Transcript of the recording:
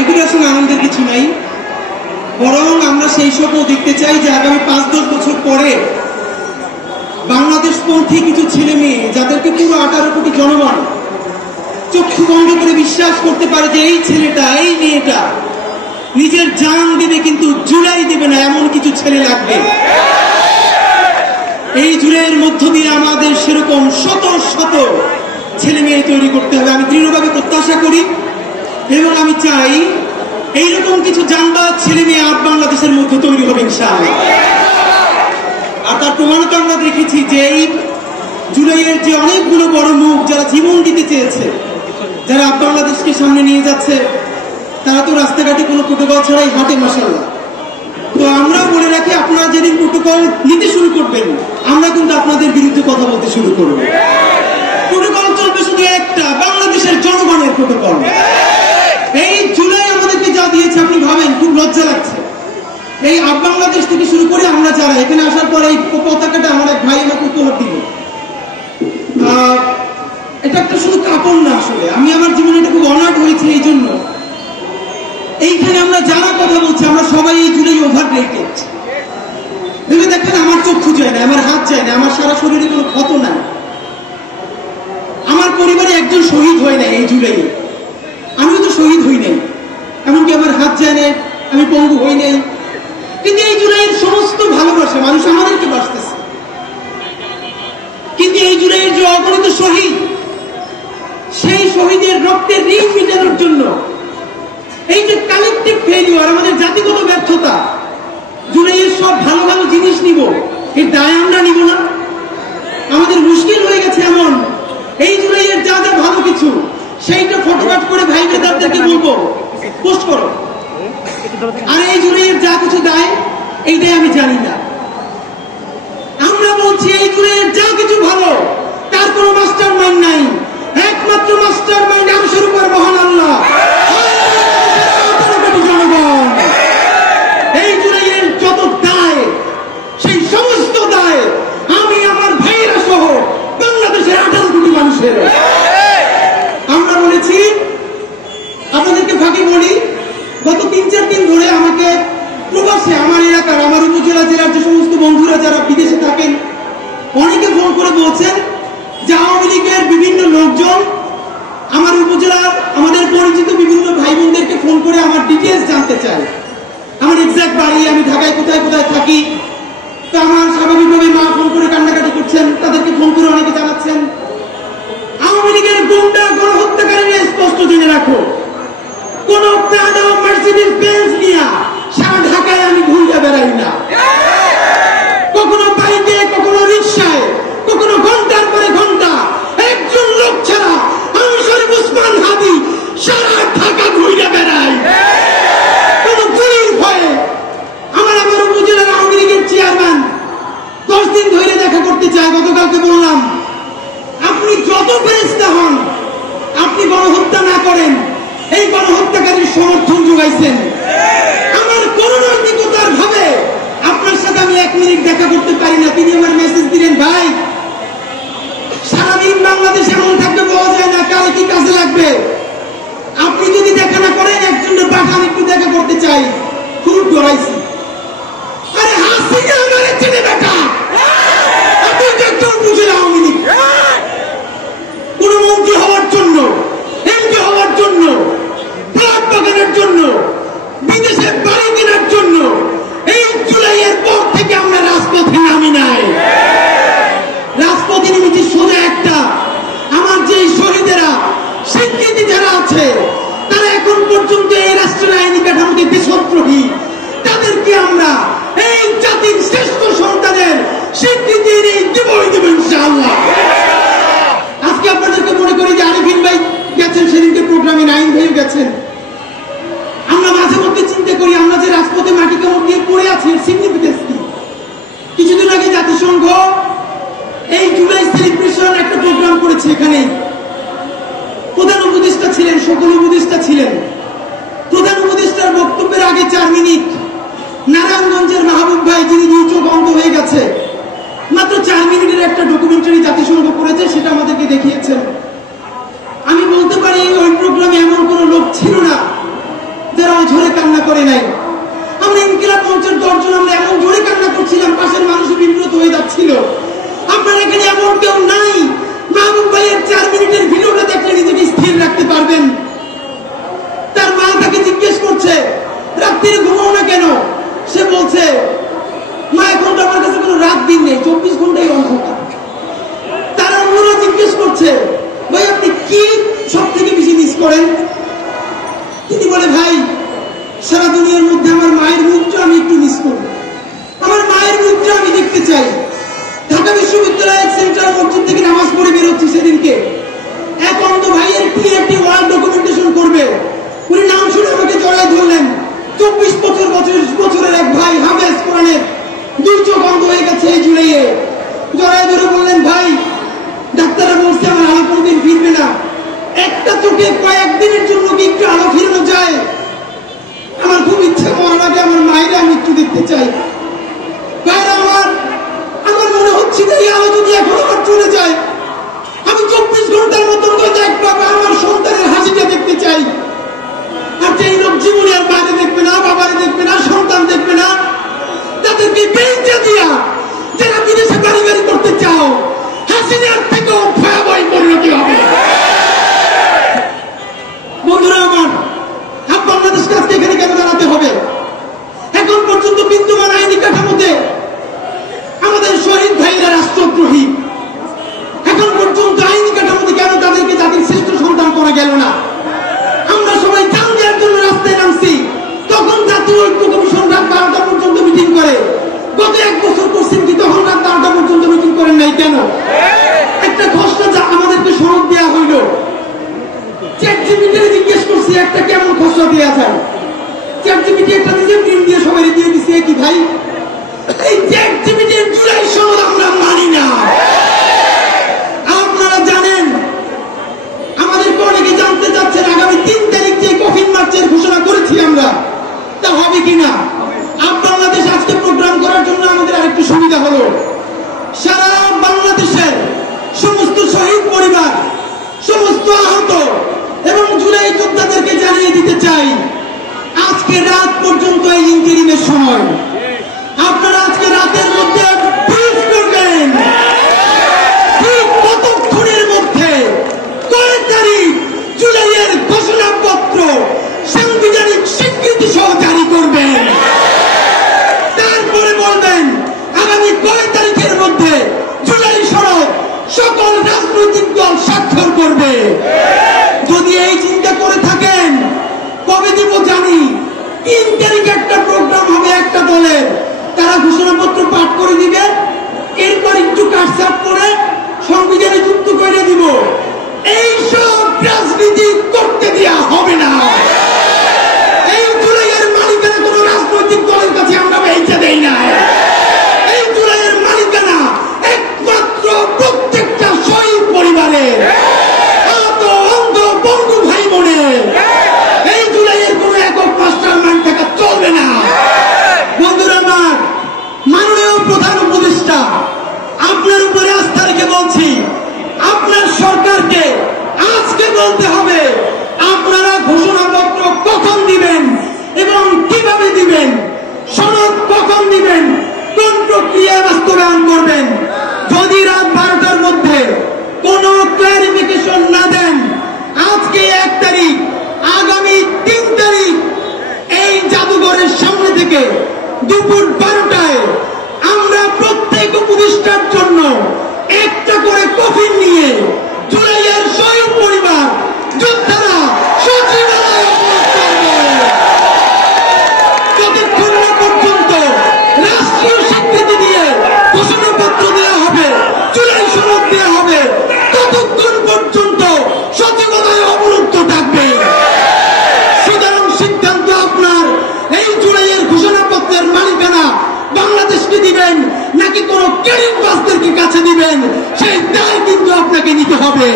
এগুলো আসলে আনন্দের কিছু নাই, বরং আমরা সেই স্বপ্ন দেখতে চাই যে আগামী 5-10 বছর পরে বাংলাদেশপন্থী কিছু ছেলে মেয়ে যাদেরকে পুরো 18 কোটি জনগণ চক্ষু বন্ধ করে বিশ্বাস করতে পারে যে এই ছেলেটা এই মেয়েটা নিজের জান দেবে কিন্তু জুলাই দেবে না, এমন কিছু ছেলে লাগবে। এই জুলাইয়ের মধ্য দিয়ে আমাদের সেরকম শত শত ছেলে মেয়ে তৈরি করতে হবে, আমি দৃঢ়ভাবে প্রত্যাশা করি এবং আমি চাই এইরকম কিছু জানবাজ ছেলে মেয়ে আর বাংলাদেশের মধ্যে তৈরি হবে ইনশাআল্লাহ। আর তার প্রমাণ তো আমরা দেখেছি যে এই জুলাইয়ের যে অনেকগুলো বড় মুখ যারা জীবন দিতে চেয়েছে, যারা বাংলাদেশকে সামনে নিয়ে যাচ্ছে, তারা তো রাস্তাঘাটে কোনো প্রোটোকল ছাড়াই হাঁটে মাশাআল্লাহ। তো আমরা বলে রাখি, আপনারা যেদিন প্রোটোকল নিতে শুরু করবেন আমরা কিন্তু আপনাদের বিরুদ্ধে কথা বলতে শুরু করব। প্রোটোকল চলবে শুধু একটা, বাংলাদেশের জনগণের প্রোটোকল। এই জুলাই আমাদেরকে যা দিয়েছে আপনি ভাবেন, খুব লজ্জা লাগছে। এই বাংলাদেশ থেকে শুরু করে আমরা যারা এখানে আসার পর এই পতাকাটা আমার এক ভাই আমাকে উপহার দিল, এটা একটা শুধু কাপড় না, আসলে আমি আমার জীবনে এটা খুব অনার্ড হয়েছে। এই জন্য এইখানে আমরা যারা কথা বলছি আমরা সবাই এই জুলাই ওভার রেটেড। ভেবে দেখেন, আমার চক্ষু যায় না, আমার হাত যায় না, আমার সারা শরীরে কোনো ক্ষত নাই, আমার পরিবারে একজন শহীদ হয় নাই এই জুলাইয়ে, আমিও তো শহীদ হই নাই, এমনকি আমার হাত যায় নাই, আমি পঙ্গু হই নাই। কিন্তু এই জুলাইয়ের সমস্ত ভালোবাসা মানুষ আমাদেরকে বাঁচতেছে। কিন্তু এই জুলাইয়ের যে অগণিত শহীদ, সেই শহীদের রক্তের ঋণ মেটানোর জন্য এই যে কালেকটিভ ফেলিওর, আমাদের জাতিগত ব্যর্থতা, জুলাইয়ের সব ভালো ভালো জিনিস নিব, এই দায় আমরা নিব না? আমাদের মুশকিল হয়ে গেছে এমন, এই জুলাইয়ের যা যা ভালো কিছু সেইটা ফটোকাট করে ভাই বেদারদেরকে বলবো পোস্ট করো, আর এই জুলাইয়ের যা কিছু দায় এইটাই আমি জানি না। আমরা বলছি এই জুলাইয়ের যা কিছু ভালো তার কোনো মাস্টার মাইন্ড নাই, একমাত্র মাস্টার মাইন্ড আরশের উপর মহান আল্লাহ। জনগণ এই জুলাইয়ের যত দায়, সেই সমস্ত দায় আমি আমার ভাইয়েরা সহ বাংলাদেশের 18 কোটি মানুষের। আমরা বলেছি, আপনাদেরকে ফাঁকি বলি, গত 3-4 দিন ধরে আমাকে প্রবাসে আমার এলাকার, আমার উপজেলা জেলার যে সমস্ত বন্ধুরা যারা বিদেশে থাকেন অনেকে ফোন করে বলছেন যে আওয়ামী লীগের বিভিন্ন লোকজন আমার উপজেলার আমাদের পরিচিত বিভিন্ন ভাই বোনদেরকে ফোন করে আমার ডিটেলস জানতে চায়, আমার এক্সাক্ট বাড়ি, আমি ঢাকায় কোথায় কোথায় থাকি। তো আমার স্বাভাবিকভাবে মা ফোন করে কান্নাকাটি করছেন, তাদেরকে ফোন করে অনেকে জানাচ্ছেন। আওয়ামী লীগের গুন্ডা গণহত্যাকারীরা স্পষ্ট জেনে রাখো, কোন প্রাডো মার্সিডিজ বেঞ্জ নিয়ে সারা ঢাকায় আমি ঘুরে বেড়াই না, কখনো বাইকে, কখনো রিক্সায়, কখনো ঘন্টার পরে ঘন্টা, একজন লোক ছাড়া আমি শরীফ ওসমান হাদি সারা ঢাকা ঘুরে বেড়াই কোন গুলির ভয়ে। আমার উপজেলার আওয়ামী লীগের চেয়ারম্যান 10 দিন ধরে দেখা করতে চায়। গতকালকে বললাম, আপনি যত ফেরেশতা হন, আপনি গণহত্যা না করেন, এই গণহত্যাকারীর সমর্থন যোগাইছেন। আমার করুণার্থিকতার ভাবে আপনার সাথে আমি 1 মিনিট দেখা করতে পারি না। তিনি আমার মেসেজ দিলেন, ভাই সারাদিন বাংলাদেশে এমন থাকতে পাওয়া যায় না, কারে কি কাজে লাগবে, আপনি যদি দেখা না করেন একজনের পাঠান, একটু দেখা করতে চাই। খুব ডরাইছি। আরে হাসিনা আমার চেনে বেটা, আপনি একজন বুঝে আওয়ামী লীগ কোন মন্ত্রী হওয়ার জন্য, এমপি হওয়ার জন্য, প্লট বাগানের জন্য, বিদেশে বাড়ি কেনার জন্য এই জুলাইয়ের পর থেকে আমরা রাজপথে নামি নাই। রাজপথে নেমেছি সোজা একটা, আমার যে শহীদেরা স্বীকৃতি যারা আছে তারা এখন পর্যন্ত এই রাষ্ট্রের আইনি কাঠামোকে দেশদ্রোহী, তাদেরকে আমরা এই জাতির শ্রেষ্ঠ সন্তানের স্বীকৃতি দেবই দেব ইনশাআল্লাহ। আজকে আপনাদেরকে মনে করি যে আরিফিন ভাই গেছেন, সেদিনকে প্রোগ্রামে নাইন ভাইও গেছেন। আমরা মাঝে মধ্যে চিন্তা করি আমরা যে রাজপথে মাটি কামড় দিয়ে পড়ে আছি এর সিগনিফিকেন্স কি। কিছুদিন আগে জাতিসংঘ এই জুলাই সেলিব্রেশন একটা প্রোগ্রাম করেছে, এখানে প্রধান উপদেষ্টা ছিলেন, সকল উপদেষ্টা ছিলেন। প্রধান উপদেষ্টার বক্তব্যের আগে 4 মিনিট নারায়ণগঞ্জের মাহবুব ভাই, যিনি 2 চোখ অন্ধ হয়ে গেছে, মাত্র 4 মিনিটের একটা ডকুমেন্টারি জাতিসংঘ করেছে, সেটা আমাদেরকে দেখিয়েছেন। আমি বলতে পারি ওই প্রোগ্রামে এমন কোন লোক ছিল না দিন নেই, 24 ঘন্টাই অন্ধকার। তারা অন্যরা জিজ্ঞেস করছে, ভাই আপনি কি সব থেকে বেশি মিস করেন? তিনি বলে, ভাই সারা দুনিয়ার মধ্যে আমার মায়ের মুখটা আমি একটু মিস করি, আমার মায়ের মুখটা আমি দেখতে চাই। ঢাকা বিশ্ববিদ্যালয়ের সেন্ট্রাল মসজিদ থেকে নামাজ পড়ে বেরোচ্ছি সেদিনকে, এক অন্ধ ভাইয়ের একটি ওয়ার্ল্ড ডকুমেন্টেশন করবে, উনি নাম শুনে আমাকে জড়ায় ধরলেন। 24 বছরের এক ভাই, হাফেজ কোরআনের, 2 চোখ অন্ধ হয়ে গেছে এই জুলাইয়ে। জড়ায় ধরে বললেন, ভাই ডাক্তাররা বলছে আমার আলো কোনদিন ফিরবে না, একটা চোখে কয়েকদিনের জন্য কি একটু আলো ফিরানো যায়? আমার খুব ইচ্ছা মরার আগে আমার মায়েরা আমি একটু দেখতে চাই। ভাইরা আমার মনে হচ্ছে এই আলো যদি এখন আমার চলে যায়, আমি 24 ঘন্টার মতো আমার সন্তানের হাসিটা দেখতে চাই। আর যে লোক জীবনে আর মাকে দেখবে না, বাবারে দেখবে না, সন্তান দেখবে না, তাদেরকে বেঞ্চে দিয়া যারা বিদেশে বাড়ি বাড়ি করতে চাও, হাসিনার থেকেও ভয়াবহ পরিণতি হবে। বন্ধুরা আমার, বাংলাদেশ কাজকে এখানে কেন দাঁড়াতে হবে? এখন পর্যন্ত বিদ্যমান আইনি কাঠামোতে আমাদের শহীদ ভাইরা রাষ্ট্রদ্রোহী। এখন পর্যন্ত আইনি কাঠামোতে কেন তাদেরকে জাতির শ্রেষ্ঠ সন্তান করা গেল না? আমরা সবাই জান দেওয়ার জন্য রাস্তায় নামছি, তখন জাতীয় ঐক্য কমিশন রাত 12টা পর্যন্ত মিটিং করে। গত 1 বছর করছেন কি তখন রাত 12টা পর্যন্ত মিটিং করেন নাই কেন? একটা খসড়া যা আমাদেরকে সনদ দেওয়া হইল, চ্যাটজিপিটিকে জিজ্ঞেস করছি একটা কেমন খসড়া দেওয়া যায়। চ্যাটজিপিটি একটা নিজের টিম দিয়ে সবাই দিয়ে দিচ্ছে কি ভাই, এই চ্যাটজিপিটির জুলাই সনদ আমরা মানি না। আপনারা জানেন, আমাদেরকে অনেকে জানতে চাচ্ছেন আগামী 3 তারিখ যে কফিন মার্চের ঘোষণা করেছি আমরা, তা হবে কিনা? বাংলাদেশ আজকে প্রোগ্রাম করার জন্য আমাদের আরেকটু সুবিধা হলো, সারা বাংলাদেশের সমস্ত শহীদ পরিবার, সমস্ত আহত এবং জুলাই যোদ্ধাদেরকে জানিয়ে দিতে চাই, আজকে রাত পর্যন্ত এই ইন্টারিমের সময়। আপনারা আজকে রাতের মধ্যে ব্রিফ করবেন ঠিক কতক্ষণের মধ্যে কয় তারিখ জুলাইয়ের ঘোষণাপত্র সাংবিধানিক স্বীকৃতি সহ জারি করবেন। তারপরে বলবেন আগামী কয় তারিখের মধ্যে জুলাই সনদ সকল রাজনৈতিক দল স্বাক্ষর করবে। যদি এই চিন্তা করে থাকেন, কবে দিব জানি, 3 তারিখ একটা প্রোগ্রাম হবে একটা দলের, তারা ঘোষণাপত্র পাঠ করে দিবে, এরপর একটু কাটছাট করে সংবিধানে যুক্ত করে দিব। এইসব রাজনীতি করতে দেওয়া হবে না। এই জুলাইয়ের মালিকানা কোন রাজনৈতিক দলের কাছে আমরা বেঁচে দেই না। এই জুলাইয়ের মালিকানা একমাত্র প্রত্যেকটা শহীদ পরিবারের, আহত অন্ধ বন্ধু ভাই বোনের। এই জুলাইয়ের কোন একক মাস্টার মাইন্ড থাকা চলবে না। বন্ধুরা আমার, মাননীয় প্রধান উপদেষ্টা, আপনার উপরে আস্থা রেখে বলছি, আপনার সরকারকে আজকে বলতে হবে আপনারা ঘোষণাপত্র কখন দিবেন এবং কিভাবে দিবেন, সনদ কখন দিবেন, কোন প্রক্রিয়ায় বাস্তবায়ন করবেন। যদি রাত 12টার মধ্যে কোন ক্লারিফিকেশন না দেন, আজকে 1 তারিখ, আগামী 3 তারিখ এই জাদুঘরের সামনে থেকে দুপুর 12টায় আমরা প্রত্যেক উপদেষ্টার জন্য একটা করে কফিন নিয়ে জুলাইয়ের শহীদ পরিবার যোদ্ধারা সচিবালয়ে যতক্ষণ না পর্যন্ত রাষ্ট্রীয় স্বীকৃতি দিয়ে ঘোষণাপত্র দেওয়া হবে, জুলাই সনদ দেওয়া হবে, ততক্ষণ পর্যন্ত সচিবালয় অবরুদ্ধ থাকবে। সুতরাং সিদ্ধান্ত আপনার, এই জুলাইয়ের ঘোষণাপত্রের মালিকানা বাংলাদেশকে দিবেন নাকি কোন ক্যারিং বাসদেরকে কাছে দিবেন, সেই দায় কিন্তু আপনাকে নিতে হবে।